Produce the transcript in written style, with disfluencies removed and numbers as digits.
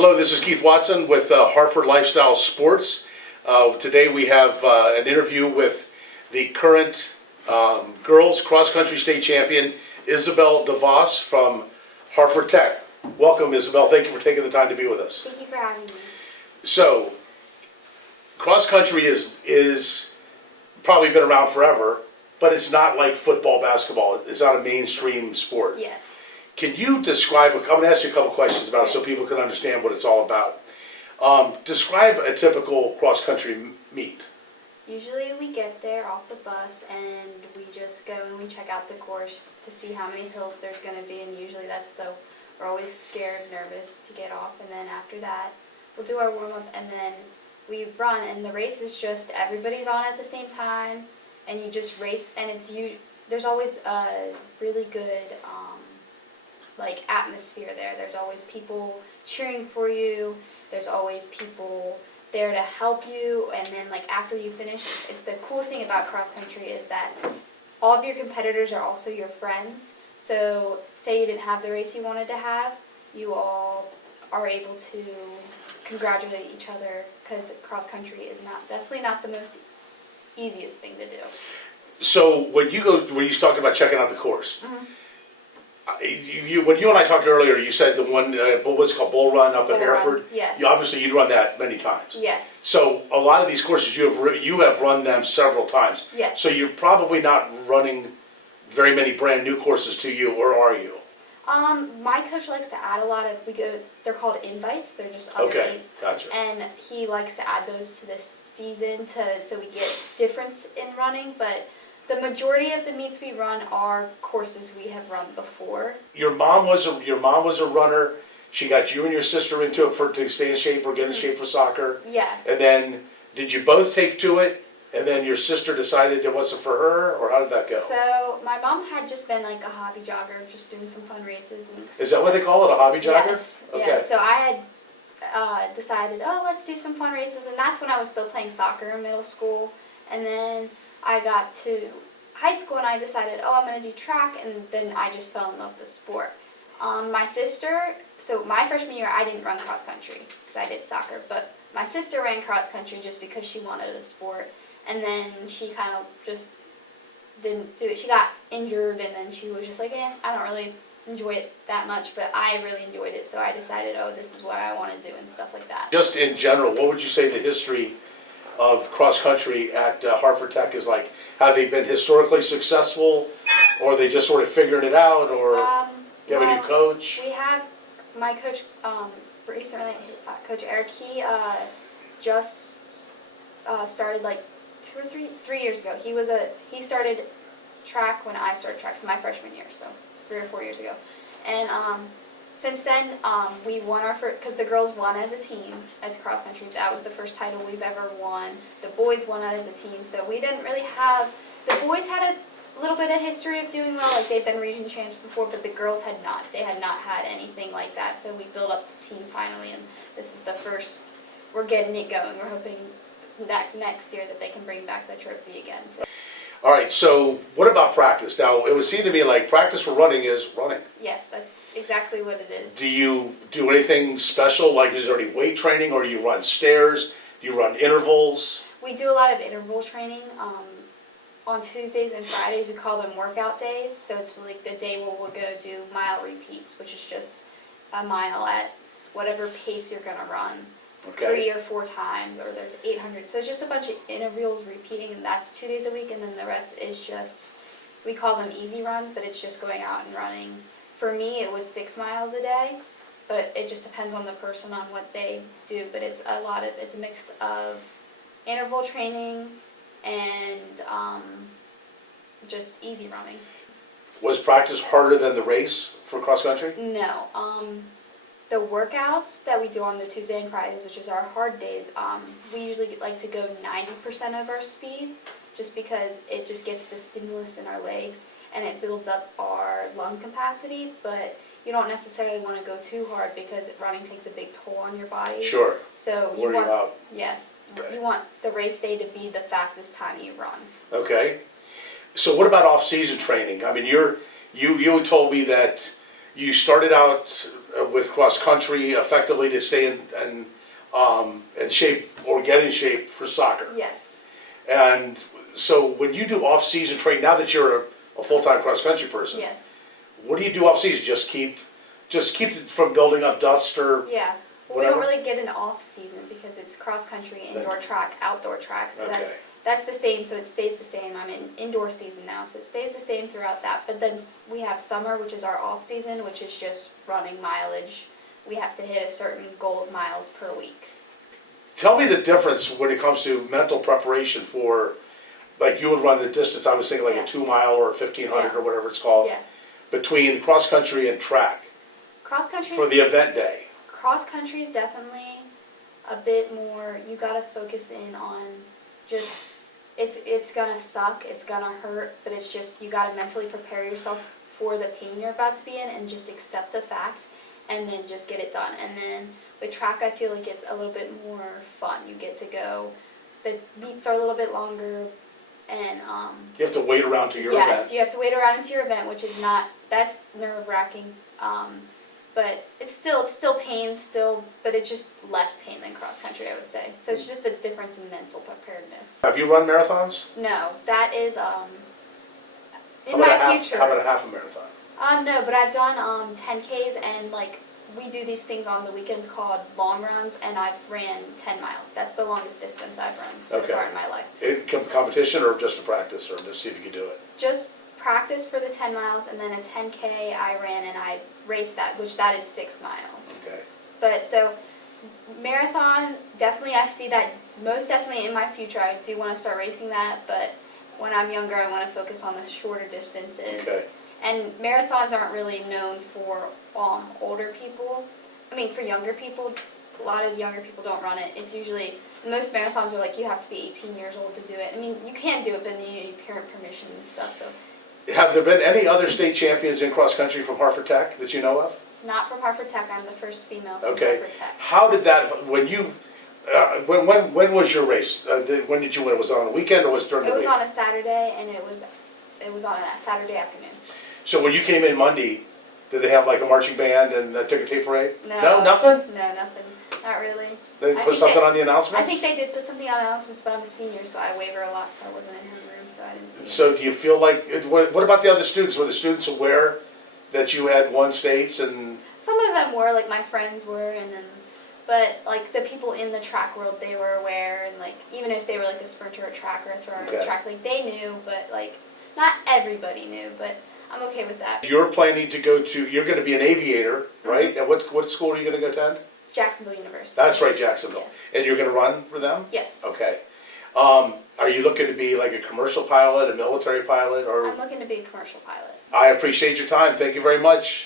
Hello, this is Keith Watson with Harford Lifestyle Sports. Today we have an interview with the current girls cross-country state champion, Isobel DeVos from Harford Tech. Welcome, Isobel. Thank you for taking the time to be with us. Thank you for having me. So, cross-country is probably been around forever, but it's not like football, basketball. It's not a mainstream sport. Yes. Can you describe, I'm going to ask you a couple questions about it so people can understand what it's all about. Describe a typical cross-country meet. Usually we get there off the bus and we just go and we check out the course to see how many hills there's going to be, and usually we're always scared, nervous to get off, and then after that we'll do our warm-up and then we run, and the race is just everybody's on at the same time and you just race, and there's always a really good atmosphere there. There's always people cheering for you. There's always people there to help you, and then after you finish, it's the cool thing about cross country is that all of your competitors are also your friends. So say you didn't have the race you wanted to have, you all are able to congratulate each other, because cross country is definitely not the most easiest thing to do. So when you talked about checking out the course, when you and I talked earlier, you said the one, what's it called, Bull Run up at Harford? Yes. Obviously, you'd run that many times. Yes. So a lot of these courses, you have run them several times. Yes. So you're probably not running very many brand new courses to you, or are you? My coach likes to add a lot of, they're called invites, they're just other meets. Gotcha. And he likes to add those to this season so we get difference in running, but the majority of the meets we run are courses we have run before. Your mom was a runner. She got you and your sister into it to stay in shape or get in shape for soccer. Yeah. And then did you both take to it? And then your sister decided it wasn't for her, or how did that go? So my mom had just been like a hobby jogger, just doing some fun races. Is that what they call it, a hobby jogger? Yes. Okay. Yes. So I had decided, let's do some fun races, and that's when I was still playing soccer in middle school. And then I got to high school and I decided, I'm going to do track, and then I just fell in love with the sport. My sister, so my freshman year I didn't run cross country because I did soccer, but my sister ran cross country just because she wanted a sport, and then she kind of just didn't do it. She got injured, and then she was just like, I don't really enjoy it that much, but I really enjoyed it, so I decided, this is what I want to do and stuff like that. Just in general, what would you say the history of cross country at Harford Tech is like? Have they been historically successful, or are they just sort of figuring it out, or you have a new coach? We have my coach recently, Coach Eric. He just started 2 or 3 years ago. He started track when I started track, so my freshman year, so 3 or 4 years ago. And since then, we won our first, because the girls won as a team, as cross country. That was the first title we've ever won. The boys won that as a team, so we didn't really have, the boys had a little bit of history of doing well, they've been region champs before, but the girls had not. They had not had anything like that, so we built up the team finally, and this is the first, we're getting it going. We're hoping that next year that they can bring back the trophy again. All right, so what about practice? Now, it would seem to me like practice for running is running. Yes, that's exactly what it is. Do you do anything special? Like, is there any weight training, or do you run stairs? Do you run intervals? We do a lot of interval training. On Tuesdays and Fridays, we call them workout days. So it's like the day where we'll go do mile repeats, which is just a mile at whatever pace you're going to run. Okay. 3 or 4 times, or there's 800. So it's just a bunch of intervals repeating, and that's 2 days a week, and then the rest is just, we call them easy runs, but it's just going out and running. For me, it was 6 miles a day, but it just depends on the person on what they do. But it's a mix of interval training and just easy running. Was practice harder than the race for cross country? No. The workouts that we do on the Tuesday and Fridays, which is our hard days, we usually like to go 90% of our speed, just because it just gets the stimulus in our legs and it builds up our lung capacity, but you don't necessarily want to go too hard because running takes a big toll on your body. Sure. So you out. Yes. Okay. You want the race day to be the fastest time you run. Okay. So what about off-season training? I mean, you told me that you started out with cross country effectively to stay in shape or get in shape for soccer. Yes. And so when you do off-season training, now that you're a full-time cross-country person, Yes. what do you do off-season? Just keep it from building up dust or Yeah. Well, we whatever? don't really get an off season because it's cross country, indoor track, outdoor track. So Okay. that's the same. So it stays the same. I'm in indoor season now, so it stays the same throughout that. But then we have summer, which is our off season, which is just running mileage. We have to hit a certain goal of miles per week. Tell me the difference when it comes to mental preparation for, like you would run the distance, I was thinking like Yeah. a 2 mile or a 1500 Yeah. or whatever it's called, Yeah. between cross country and track Cross country. for the event day. Cross country is definitely a bit more. You gotta focus in on just. It's gonna suck. It's gonna hurt, but it's just you gotta mentally prepare yourself for the pain you're about to be in, and just accept the fact, and then just get it done. And then with track, I feel like it's a little bit more fun. You get to go. The beats are a little bit longer, and You have to wait around to your yes, event. you have to wait around into your event, which is that's nerve-wracking. But it's still pain, but it's just less pain than cross country, I would say. So it's just a difference in mental preparedness. Have you run marathons? No, that is How in about my a half, future. How about a half a marathon? No, but I've done 10Ks, and like we do these things on the weekends called long runs, and I've ran 10 miles. That's the longest distance I've run so Okay. far in my life. Competition or just a practice or just see if you can do it? Just practice for the 10 miles, and then a 10K I ran, and I raced that, which that is 6 miles. Okay. But so marathon, definitely I see that most definitely in my future. I do want to start racing that, but when I'm younger, I want to focus on the shorter distances. Okay. And marathons aren't really known for older people. I mean, for younger people, a lot of younger people don't run it. It's usually, most marathons are like you have to be 18 years old to do it. I mean, you can do it, but then you need parent permission and stuff. So Have there been any other state champions in cross country from Harford Tech that you know of? not from Harford Tech. I'm the first female from Okay. Harford Tech. How did that, when was your race? When did you win? Was it on a weekend or was it during It the was week? on a Saturday, and it was on a Saturday afternoon. So when you came in Monday, did they have like a marching band and a ticker tape parade? No. Nothing? No, nothing. Not really. They I put think something they- on the announcements? I think they did put something on announcements, but I'm a senior, so I waver a lot, so I wasn't in her room, so I didn't see it. So do you feel like, what about the other students? Were the students aware that you had won states and, Some of them were, like my friends were, and then, but like the people in the track world, they were aware, and like even if they were like a sprinter or track or a thrower Okay. or track, like they knew, but like not everybody knew, but I'm okay with that. you're planning to go to, you're gonna be an aviator, right? And what school are you gonna go attend? Jacksonville University. That's right, Jacksonville. And you're gonna run for them? Yes. Okay. Are you looking to be like a commercial pilot, a military pilot, or? I'm looking to be a commercial pilot. I appreciate your time. Thank you very much.